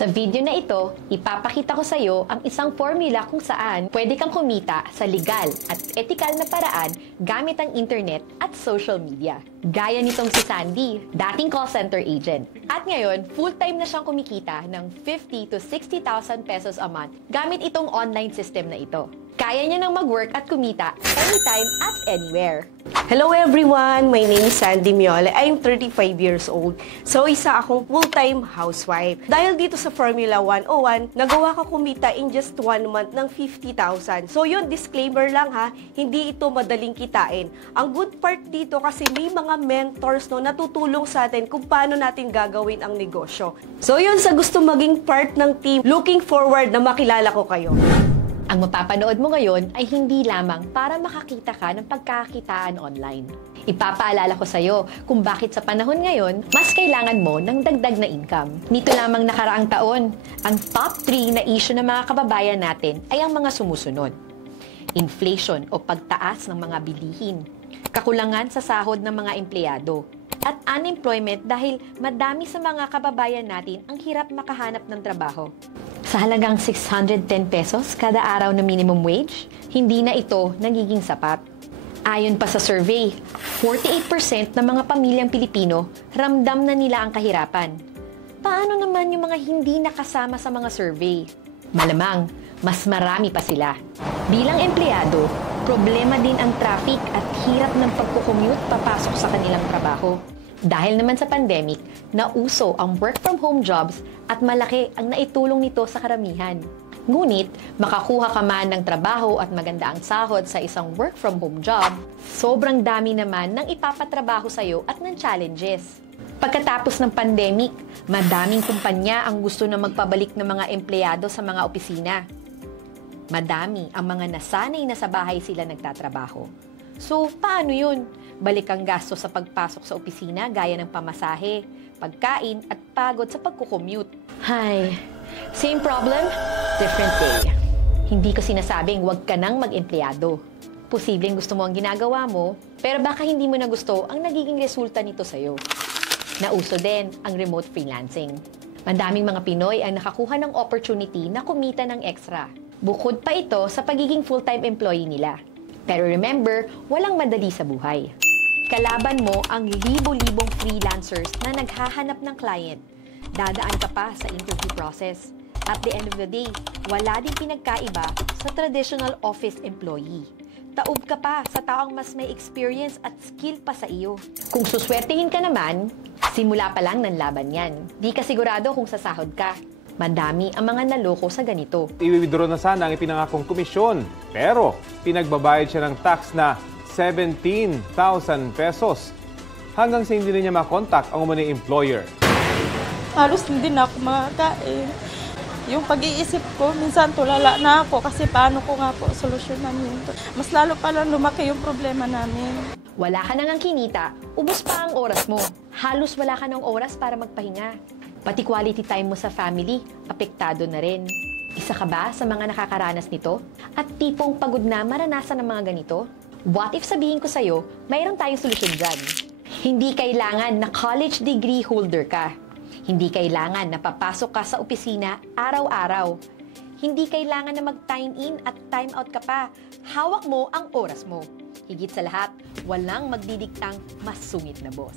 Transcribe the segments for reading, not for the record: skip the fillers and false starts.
Sa video na ito, ipapakita ko sa iyo ang isang formula kung saan pwede kang kumita sa legal at ethical na paraan gamit ang internet at social media. Gaya nitong si Sandy, dating call center agent. At ngayon, full-time na siyang kumikita ng 50 to 60,000 pesos a month gamit itong online system na ito. Kaya niya nang mag-work at kumita anytime at anywhere. Hello everyone! My name is Sandy Miole. I'm 35 years old. So, isa akong full-time housewife. Dahil dito sa Formula 101, nagawa ko kumita in just 1 month ng 50,000. So, yun, disclaimer lang ha, hindi ito madaling kitain. Ang good part dito kasi may mga mentors no, natutulong sa atin kung paano natin gagawin ang negosyo. So, yun, sa gusto maging part ng team, looking forward na makilala ko kayo. Ang mapapanood mo ngayon ay hindi lamang para makakita ka ng pagkakakitaan online. Ipapaalala ko sa iyo kung bakit sa panahon ngayon, mas kailangan mo ng dagdag na income. Nito lamang nakaraang taon, ang top 3 na issue ng mga kababayan natin ay ang mga sumusunod. Inflation o pagtaas ng mga bilihin, kakulangan sa sahod ng mga empleyado, at unemployment dahil madami sa mga kababayan natin ang hirap makahanap ng trabaho. Sa halagang 610 pesos kada araw na minimum wage, hindi na ito nagiging sapat. Ayon pa sa survey, 48% ng mga pamilyang Pilipino ramdam na nila ang kahirapan. Paano naman yung mga hindi nakasama sa mga survey? Malamang, mas marami pa sila. Bilang empleyado, problema din ang traffic at hirap ng pagkukommute papasok sa kanilang trabaho. Dahil naman sa pandemic, nauso ang work-from-home jobs at malaki ang naitulong nito sa karamihan. Ngunit, makakuha ka man ng trabaho at maganda ang sahod sa isang work-from-home job, sobrang dami naman ng ipapatrabaho sa iyo at ng challenges. Pagkatapos ng pandemic, madaming kumpanya ang gusto na magpabalik ng mga empleyado sa mga opisina. Madami ang mga nasanay na sa bahay sila nagtatrabaho. So, paano yun? Balik ang gasto sa pagpasok sa opisina gaya ng pamasahe, pagkain at pagod sa pagkukommute. Hay, same problem, different day. Hindi ko sinasabing huwag ka nang mag-empleyado. Posibleng gusto mo ang ginagawa mo, pero baka hindi mo na gusto ang nagiging resulta nito sa'yo. Nauso din ang remote freelancing. Madaming mga Pinoy ang nakakuha ng opportunity na kumita ng extra. Bukod pa ito sa pagiging full-time employee nila. Pero remember, walang madali sa buhay. Kalaban mo ang libo-libong freelancers na naghahanap ng client. Dadaan ka pa sa interview process. At the end of the day, wala din pinagkaiba sa traditional office employee. Taob ka pa sa taong mas may experience at skill pa sa iyo. Kung suswertihin ka naman, simula pa lang ng laban yan. Di ka sigurado kung sasahod ka. Madami ang mga naloko sa ganito. I-withdraw na sana ang ipinangakong komisyon. Pero pinagbabayad siya ng tax na 17,000 pesos. Hanggang sa hindi na niya makontak ang umano'y employer. Halos hindi na ako makakain. Yung pag-iisip ko, minsan tulala na ako kasi paano ko nga po solusyonan yun. Mas lalo palang lumaki yung problema namin. Wala ka nang kinita, ubos pa ang oras mo. Halos wala ka ng oras para magpahinga. Pati quality time mo sa family, apektado na rin. Isa ka ba sa mga nakakaranas nito? At tipong pagod na maranasan ng mga ganito? What if sabihin ko sa'yo, mayroon tayong solusyon dyan? Hindi kailangan na college degree holder ka. Hindi kailangan na papasok ka sa opisina araw-araw. Hindi kailangan na mag-time in at time out ka pa. Hawak mo ang oras mo. Higit sa lahat, walang magdidiktang mas sungit na boss.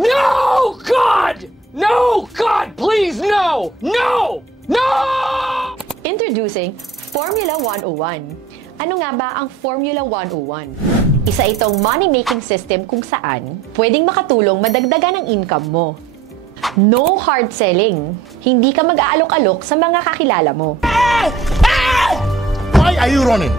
No, God! No, God, please, no! No! No! Introducing Formula 101. Ano nga ba ang Formula 101? Isa itong money-making system kung saan pwedeng makatulong madagdagan ang income mo. No hard selling. Hindi ka mag-aalok-alok sa mga kakilala mo. Why are you running?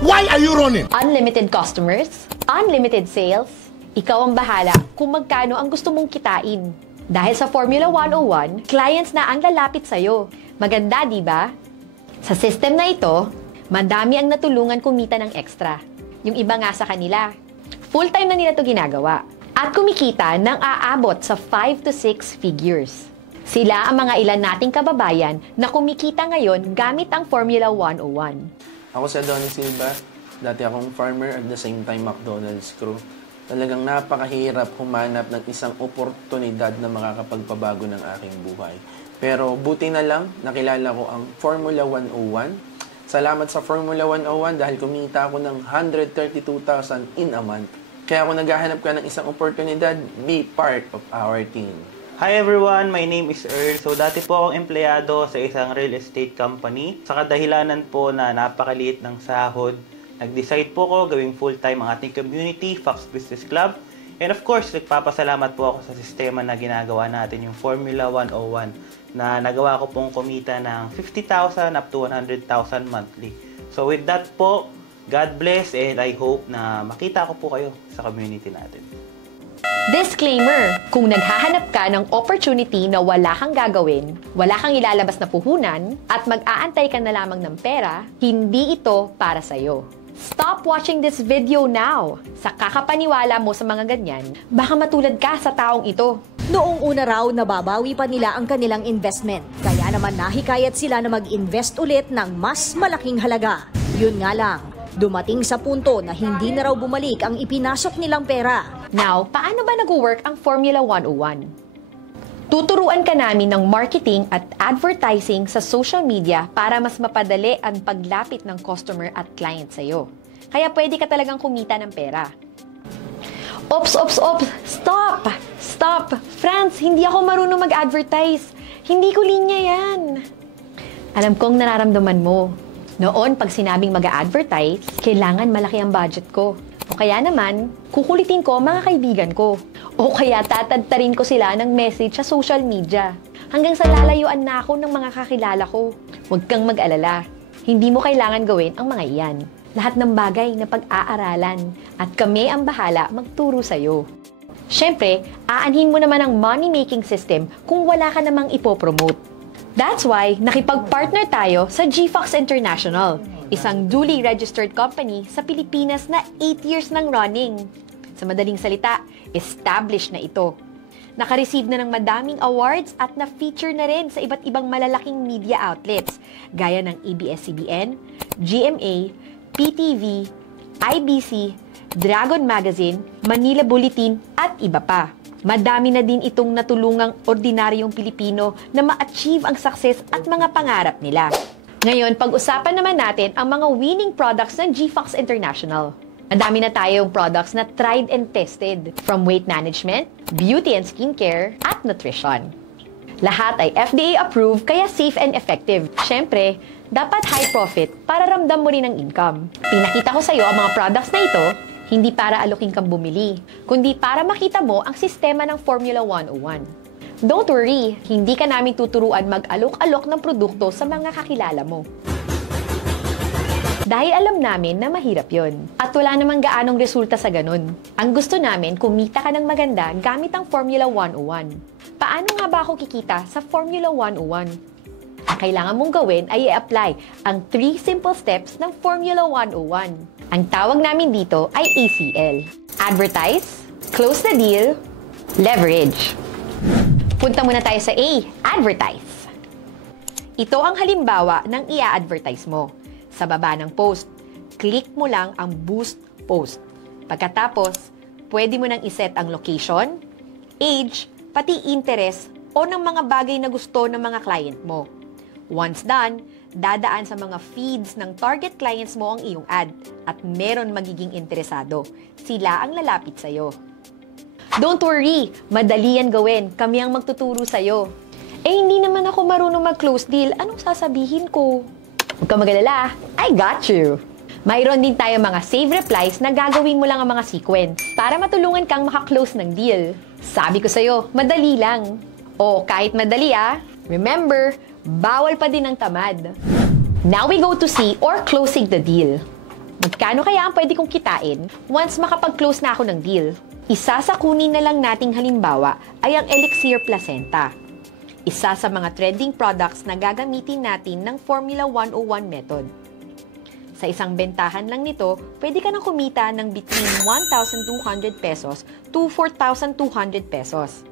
Why are you running? Unlimited customers, unlimited sales. Ikaw ang bahala kung magkano ang gusto mong kitain. Dahil sa Formula 101, clients na ang lalapit sa'yo. Maganda, di ba? Sa system na ito, madami ang natulungan kumita ng extra. Yung iba nga sa kanila, full-time na nila ito ginagawa. At kumikita ng aabot sa 5 to 6 figures. Sila ang mga ilan nating kababayan na kumikita ngayon gamit ang Formula 101. Ako si Adonis Silva. Dati akong farmer at the same time McDonald's crew. Talagang napakahirap humanap ng isang oportunidad na makakapagpabago ng aking buhay. Pero buti na lang, nakilala ko ang Formula 101. Salamat sa Formula 101 dahil kumita ako ng 132,000 in a month. Kaya kung naghahanap ka ng isang oportunidad, be part of our team. Hi everyone, my name is Earl. So dati po akong empleyado sa isang real estate company. Sa kadahilanan po na napakaliit ng sahod, nag-decide po ako gawing full-time ang ating community, Fox Business Club. And of course, nagpapasalamat po ako sa sistema na ginagawa natin, yung Formula 101, na nagawa ko pong kumita ng 50,000 up to 100,000 monthly. So with that po, God bless and I hope na makita ko po kayo sa community natin. Disclaimer! Kung naghahanap ka ng opportunity na wala kang gagawin, wala kang ilalabas na puhunan, at mag-aantay ka na lamang ng pera, hindi ito para sa'yo. Stop watching this video now! Sa kakapaniwala mo sa mga ganyan, baka matulad ka sa taong ito. Noong una raw, nababawi pa nila ang kanilang investment. Kaya naman nahikayat sila na mag-invest ulit ng mas malaking halaga. Yun nga lang, dumating sa punto na hindi na raw bumalik ang ipinasok nilang pera. Now, paano ba nag-work ang Formula 101? Tuturuan ka namin ng marketing at advertising sa social media para mas mapadali ang paglapit ng customer at client sa'yo. Kaya pwede ka talagang kumita ng pera. Ops! Stop! Stop! Franz, hindi ako marunong mag-advertise. Hindi ko linya yan. Alam kong nararamdaman mo. Noon, pag sinabing mag-advertise, kailangan malaki ang budget ko. O kaya naman, kukulitin ko mga kaibigan ko. O kaya tatadtarin ko sila ng message sa social media. Hanggang sa lalayuan na ako ng mga kakilala ko. Huwag kang mag-alala. Hindi mo kailangan gawin ang mga iyan. Lahat ng bagay na pag-aaralan. At kami ang bahala magturo sa'yo. Siyempre, aanhin mo naman ang money-making system kung wala ka namang ipopromote. That's why nakipag-partner tayo sa GFox International, isang duly registered company sa Pilipinas na 8 years nang running. Sa madaling salita, established na ito. Naka-receive na ng madaming awards at na-feature na rin sa iba't ibang malalaking media outlets gaya ng ABS-CBN, GMA, PTV, IBC, Dragon Magazine, Manila Bulletin at iba pa. Madami na din itong natulungang ordinaryong Pilipino na ma-achieve ang success at mga pangarap nila. Ngayon, pag-usapan naman natin ang mga winning products ng GFox International. Madami na tayong products na tried and tested, from weight management, beauty and skincare, at nutrition. Lahat ay FDA approved kaya safe and effective. Siyempre, dapat high profit para ramdam mo rin ang income. Pinakita ko sa iyo ang mga products na ito, hindi para alokin kang bumili, kundi para makita mo ang sistema ng Formula 101. Don't worry, hindi ka namin tuturuan mag-alok-alok ng produkto sa mga kakilala mo. Dahil alam namin na mahirap yon. At wala namang gaanong resulta sa ganun. Ang gusto namin, kumita ka ng maganda gamit ang Formula 101. Paano nga ba ako kikita sa Formula 101? Ang kailangan mong gawin ay i-apply ang 3 simple steps ng Formula 101. Ang tawag namin dito ay ACL. Advertise, close the deal, leverage. Punta muna tayo sa A, advertise. Ito ang halimbawa ng i-advertise mo. Sa baba ng post, click mo lang ang boost post. Pagkatapos, pwede mo nang iset ang location, age, pati interest o ng mga bagay na gusto ng mga client mo. Once done, dadaan sa mga feeds ng target clients mo ang iyong ad at meron magiging interesado. Sila ang lalapit sa'yo. Don't worry, madali yan gawin. Kami ang magtuturo sa'yo. Hindi naman ako marunong mag-close deal. Anong sasabihin ko? Huwag ka mag-alala, I got you! Mayroon din tayo mga save replies na gagawin mo lang ang mga sequence para matulungan kang makaklose ng deal. Sabi ko sa'yo, madali lang. O kahit madali remember, bawal pa din ang tamad. Now we go to C or closing the deal. Magkano kaya ang pwede kong kitain once makapag-close na ako ng deal? Isa sa kunin na lang nating halimbawa ay ang Elixir Placenta. Isa sa mga trending products na gagamitin natin ng Formula 101 method. Sa isang bentahan lang nito, pwede ka nang kumita ng between 1,200 pesos to 4,200 pesos.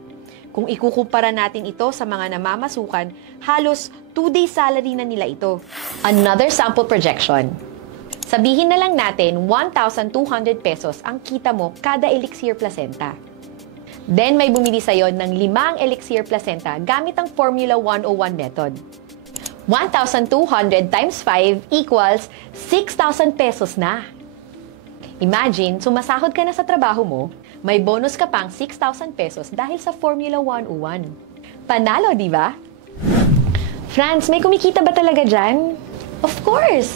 Kung ikukumpara natin ito sa mga namamasukan, halos 2 days salary na nila ito. Another sample projection. Sabihin na lang natin 1,200 pesos ang kita mo kada Elixir Placenta. Then may bumili sa'yo ng 5 Elixir placenta gamit ang Formula 101 method. 1,200 times 5 equals 6,000 pesos na. Imagine, sumasahod ka na sa trabaho mo, may bonus ka pang 6,000 pesos dahil sa Formula 101. Panalo, di ba? Franz, may kumikita ba talaga dyan? Of course!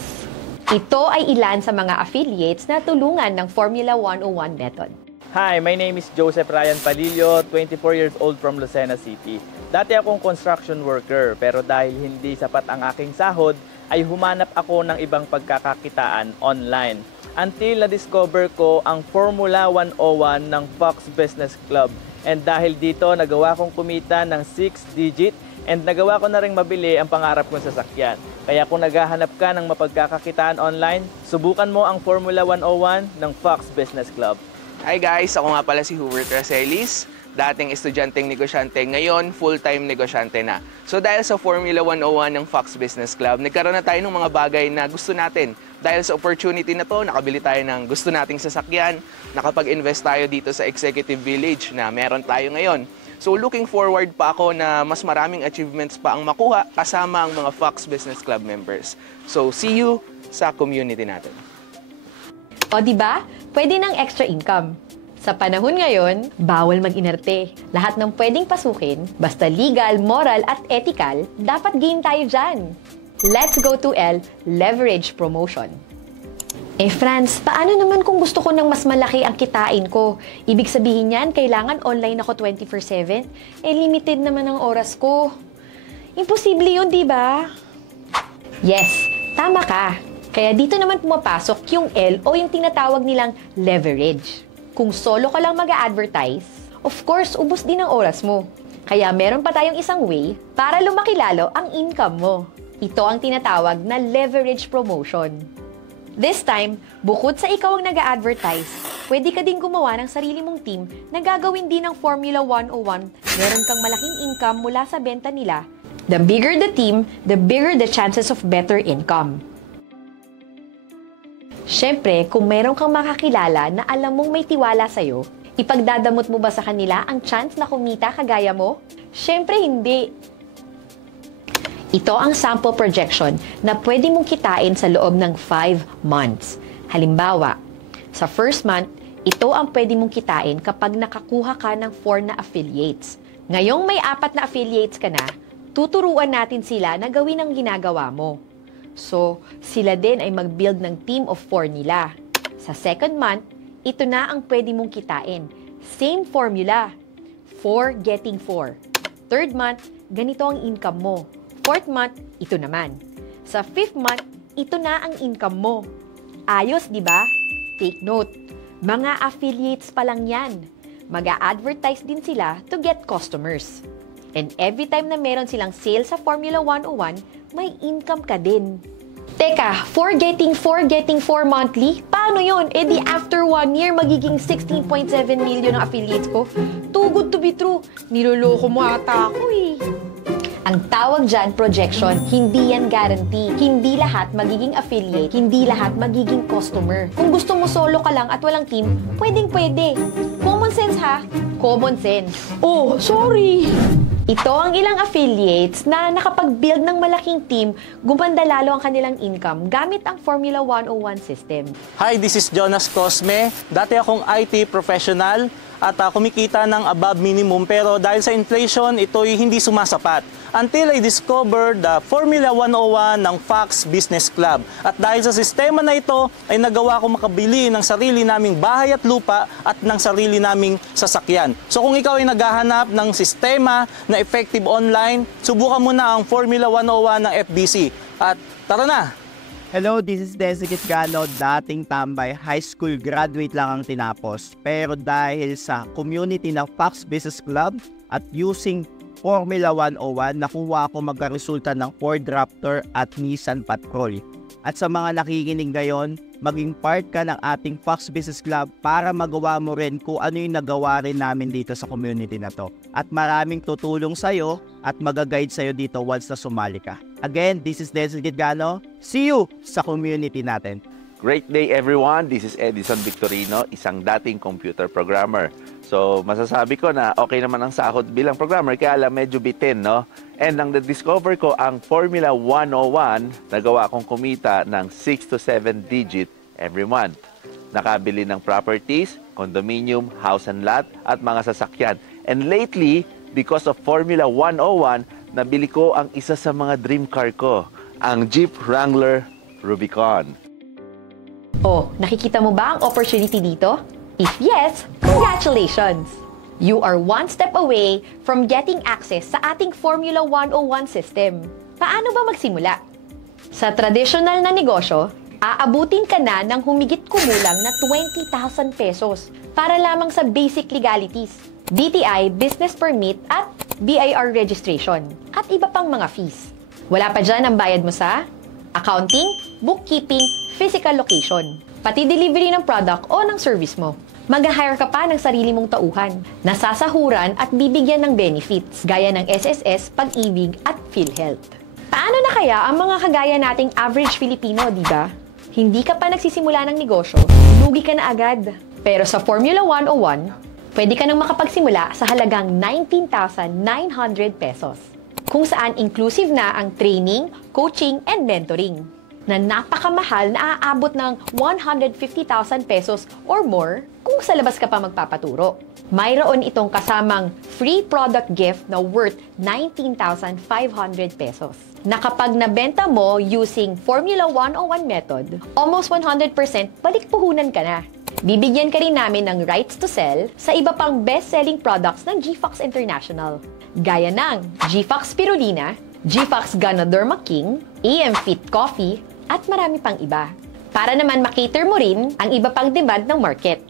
Ito ay ilan sa mga affiliates na tulungan ng Formula 101 method. Hi, my name is Joseph Ryan Palillo, 24 years old from Lucena City. Dati akong construction worker, pero dahil hindi sapat ang aking sahod, ay humanap ako ng ibang pagkakakitaan online. Until na-discover ko ang Formula 101 ng Fox Business Club. And dahil dito, nagawa kong kumita ng 6-digit and nagawa ko na rin mabili ang pangarap kong sasakyan. Kaya kung naghahanap ka ng mapagkakakitaan online, subukan mo ang Formula 101 ng Fox Business Club. Hi guys, ako nga pala si Hubert Racelis, dating estudyanteng negosyante, ngayon full-time negosyante na. So dahil sa Formula 101 ng Fox Business Club, nagkaroon na tayo ng mga bagay na gusto natin. Dahil sa opportunity na to, nakabili tayo ng gusto nating sasakyan, nakapag-invest tayo dito sa Executive Village na meron tayo ngayon. So looking forward pa ako na mas maraming achievements pa ang makuha kasama ang mga Fox Business Club members. So see you sa community natin. O diba, pwede ng extra income. Sa panahon ngayon, bawal mag-inerte. Lahat ng pwedeng pasukin, basta legal, moral at ethical, dapat game tayo dyan. Let's go to L, leverage promotion. Franz, paano naman kung gusto ko ng mas malaki ang kitain ko? Ibig sabihin niyan, kailangan online ako 24/7? Limited naman ang oras ko. Imposible yun, di ba? Yes, tama ka. Kaya dito naman pumapasok yung L o yung tinatawag nilang leverage. Kung solo ka lang mag-a-advertise, of course, ubos din ang oras mo. Kaya meron pa tayong isang way para lumaki lalo ang income mo. Ito ang tinatawag na leverage promotion. This time, bukod sa ikaw ang nag-a-advertise, pwede ka din gumawa ng sarili mong team na gagawin din ng Formula 101. Meron kang malaking income mula sa benta nila. The bigger the team, the bigger the chances of better income. Siyempre, kung meron kang makakilala na alam mong may tiwala sa'yo, ipagdadamot mo ba sa kanila ang chance na kumita kagaya mo? Siyempre, hindi. Ito ang sample projection na pwede mong kitain sa loob ng 5 months. Halimbawa, sa first month, ito ang pwede mong kitain kapag nakakuha ka ng 4 na affiliates. Ngayong may 4 na affiliates ka na, tuturuan natin sila na gawin ang ginagawa mo. So, sila din ay mag-build ng team of 4 nila. Sa second month, ito na ang pwede mong kitain. Same formula. 4 getting 4. Third month, ganito ang income mo. Fourth month, ito naman. Sa fifth month, ito na ang income mo. Ayos, di ba? Take note, mga affiliates pa lang yan. Mag-a-advertise din sila to get customers. And every time na meron silang sale sa Formula 101, may income ka din. Teka, 4 getting 4 monthly? Paano yun? Di after 1 year, magiging 16.7 million ang affiliates ko. Too good to be true. Niloloko mo ata ako eh. Ang tawag dyan, projection, hindi yan guarantee. Hindi lahat magiging affiliate, hindi lahat magiging customer. Kung gusto mo solo ka lang at walang team, pwedeng-pwede. Common sense ha? Common sense. Oh, sorry! Ito ang ilang affiliates na nakapag-build ng malaking team, gumanda lalo ang kanilang income gamit ang Formula 101 system. Hi, this is Jonas Cosme. Dati akong IT professional at kumikita ng above minimum pero dahil sa inflation, ito'y hindi sumasapat. Until I discovered the Formula 101 ng Fox Business Club. At dahil sa sistema na ito, ay nagawa ko makabili ng sarili naming bahay at lupa at ng sarili naming sasakyan. So kung ikaw ay naghahanap ng sistema na effective online, subukan mo na ang Formula 101 ng FBC. At tara na! Hello, this is Desiget Gano, dating tambay, high school graduate lang ang tinapos. Pero dahil sa community ng Fox Business Club at using Formula 101, nakuha ako magkaresulta ng Ford Raptor at Nissan Patrol. At sa mga nakikinig ngayon, maging part ka ng ating Fox Business Club para magawa mo rin kung ano yung nagawa rin namin dito sa community na to. At maraming tutulong sa'yo at mag-guide sa'yo dito once na sumali ka. Again, this is Desiget Gano. See you sa community natin. Great day everyone, this is Edison Victorino, isang dating computer programmer. So masasabi ko na okay naman ang sahod bilang programmer, kaya lang medyo bitin, no? And nang na-discover ko ang Formula 101, nagawa akong kumita ng 6 to 7 digit every month. Nakabili ng properties, condominium, house and lot, at mga sasakyan. And lately, because of Formula 101, nabili ko ang isa sa mga dream car ko, ang Jeep Wrangler Rubicon. Oh, nakikita mo ba ang opportunity dito? If yes, congratulations! You are one step away from getting access sa ating Formula 101 system. Paano ba magsimula? Sa traditional na negosyo, aabutin ka na ng humigit kumulang na 20,000 pesos para lamang sa basic legalities, DTI Business Permit at BIR registration, at iba pang mga fees. Wala pa dyan ang bayad mo sa accounting, bookkeeping, physical location, pati delivery ng product o ng service mo. Mag-hire ka pa ng sarili mong tauhan, nasasahuran at bibigyan ng benefits gaya ng SSS, Pag-ibig at PhilHealth. Paano na kaya ang mga kagaya nating average Filipino, di ba? Hindi ka pa nagsisimula ng negosyo, lugi ka na agad. Pero sa Formula 101, pwede ka nang makapagsimula sa halagang 19,900 pesos. Kung saan inclusive na ang training, coaching, and mentoring, na napakamahal na aabot ng 150,000 pesos or more kung sa labas ka pa magpapaturo. Mayroon itong kasamang free product gift na worth 19,500 pesos. Na kapag nabenta mo using Formula 101 method, almost 100% balik puhunan ka na. Bibigyan ka rin namin ng rights to sell sa iba pang best-selling products ng GFox International, gaya ng GFox Spirulina, GFox Ganoderma King, AM Fit Coffee, at marami pang iba. Para naman makater mo rin ang iba pang demand ng market.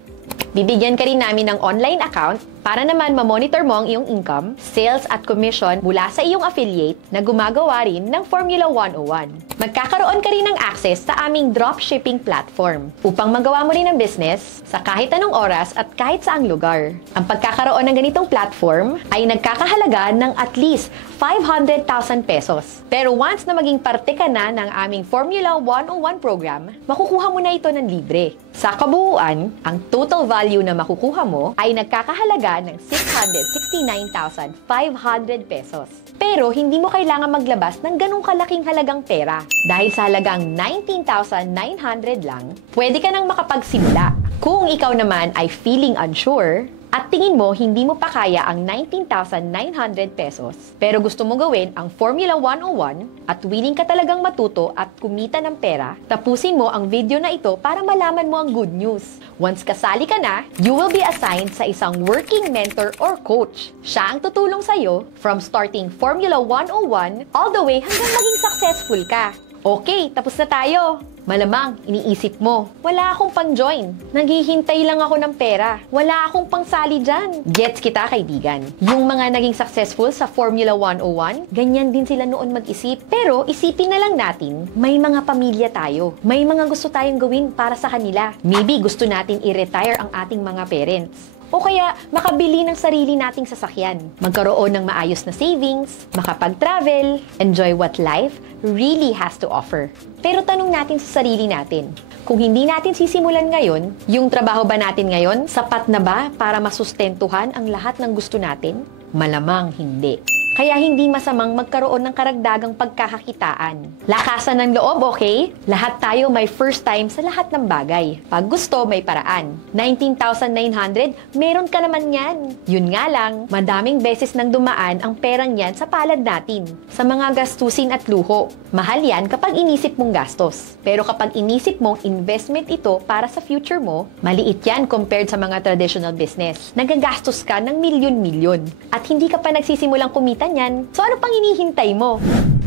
Bibigyan ka rin namin ng online account para naman ma-monitor mo ang iyong income, sales at commission mula sa iyong affiliate na gumagawa rin ng Formula 101. Magkakaroon ka rin ng access sa aming dropshipping platform upang magawa mo rin ang business sa kahit anong oras at kahit saang lugar. Ang pagkakaroon ng ganitong platform ay nagkakahalaga ng at least 500,000 pesos. Pero once na maging parte ka na ng aming Formula 101 program, makukuha mo na ito ng libre. Sa kabuuan, ang total value na makukuha mo ay nagkakahalaga ng 669,500 pesos. Pero hindi mo kailangan maglabas ng ganong kalaking halagang pera. Dahil sa halagang 19,900 lang, pwede ka nang makapagsimula. Kung ikaw naman ay feeling unsure, at tingin mo hindi mo pa kaya ang 19,900 pesos, pero gusto mo gawin ang Formula 101 at willing ka talagang matuto at kumita ng pera, tapusin mo ang video na ito para malaman mo ang good news. Once kasali ka na, you will be assigned sa isang working mentor or coach. Siya ang tutulong sa'yo from starting Formula 101 all the way hanggang maging successful ka. Okay, tapos na tayo. Malamang, iniisip mo, wala akong pang-join. Naghihintay lang ako ng pera. Wala akong pang-sali dyan. Gets kita, kaibigan. Yung mga naging successful sa Formula 101, ganyan din sila noon mag-isip. Pero isipin na lang natin, may mga pamilya tayo. May mga gusto tayong gawin para sa kanila. Maybe gusto natin i-retire ang ating mga parents. O kaya makabili ng sarili nating sasakyan, magkaroon ng maayos na savings, makapag-travel, enjoy what life really has to offer. Pero tanong natin sa sarili natin, kung hindi natin sisimulan ngayon, yung trabaho ba natin ngayon, sapat na ba para masustentuhan ang lahat ng gusto natin? Malamang hindi. Kaya hindi masamang magkaroon ng karagdagang pagkakakitaan. Lakasan ng loob, okay? Lahat tayo may first time sa lahat ng bagay. Pag gusto, may paraan. 19,900, meron ka naman yan. Yun nga lang, madaming beses nang dumaan ang perang yan sa palad natin. Sa mga gastusin at luho. Mahal yan kapag inisip mong gastos. Pero kapag inisip mong investment ito para sa future mo, maliit yan compared sa mga traditional business. Nagagastos ka ng milyon-milyon. At hindi ka pa nagsisimulang kumita niyan. So ano pang hinihintay mo?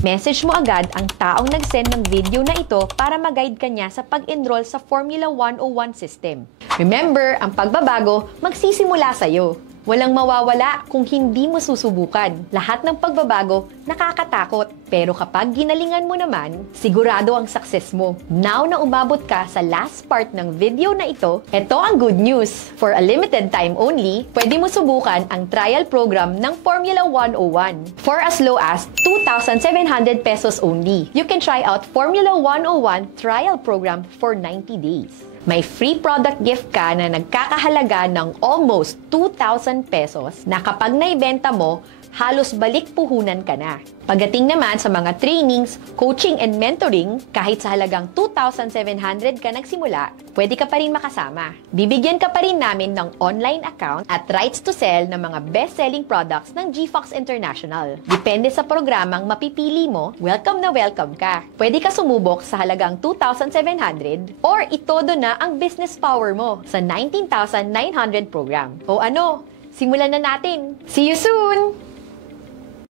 Message mo agad ang taong nag-send ng video na ito para mag-guide ka niya sa pag-enroll sa Formula 101 system. Remember, ang pagbabago magsisimula sa'yo. Walang mawawala kung hindi mo susubukan. Lahat ng pagbabago nakakatakot. Pero kapag ginalingan mo naman, sigurado ang success mo. Now na umabot ka sa last part ng video na ito, ito ang good news. For a limited time only, pwede mo subukan ang trial program ng Formula 101. For as low as 2,700 pesos only. You can try out Formula 101 trial program for 90 days. May free product gift ka na nagkakahalaga ng almost 2,000 pesos na kapag naibenta mo, halos balik puhunan ka na. Pagdating naman sa mga trainings, coaching and mentoring, kahit sa halagang 2,700 ka nagsimula, pwede ka pa rin makasama. Bibigyan ka pa rin namin ng online account at rights to sell ng mga best-selling products ng GFox International. Depende sa programang mapipili mo, welcome na welcome ka. Pwede ka sumubok sa halagang 2,700 or itodo na ang business power mo sa 19,900 program. O ano, simulan na natin. See you soon!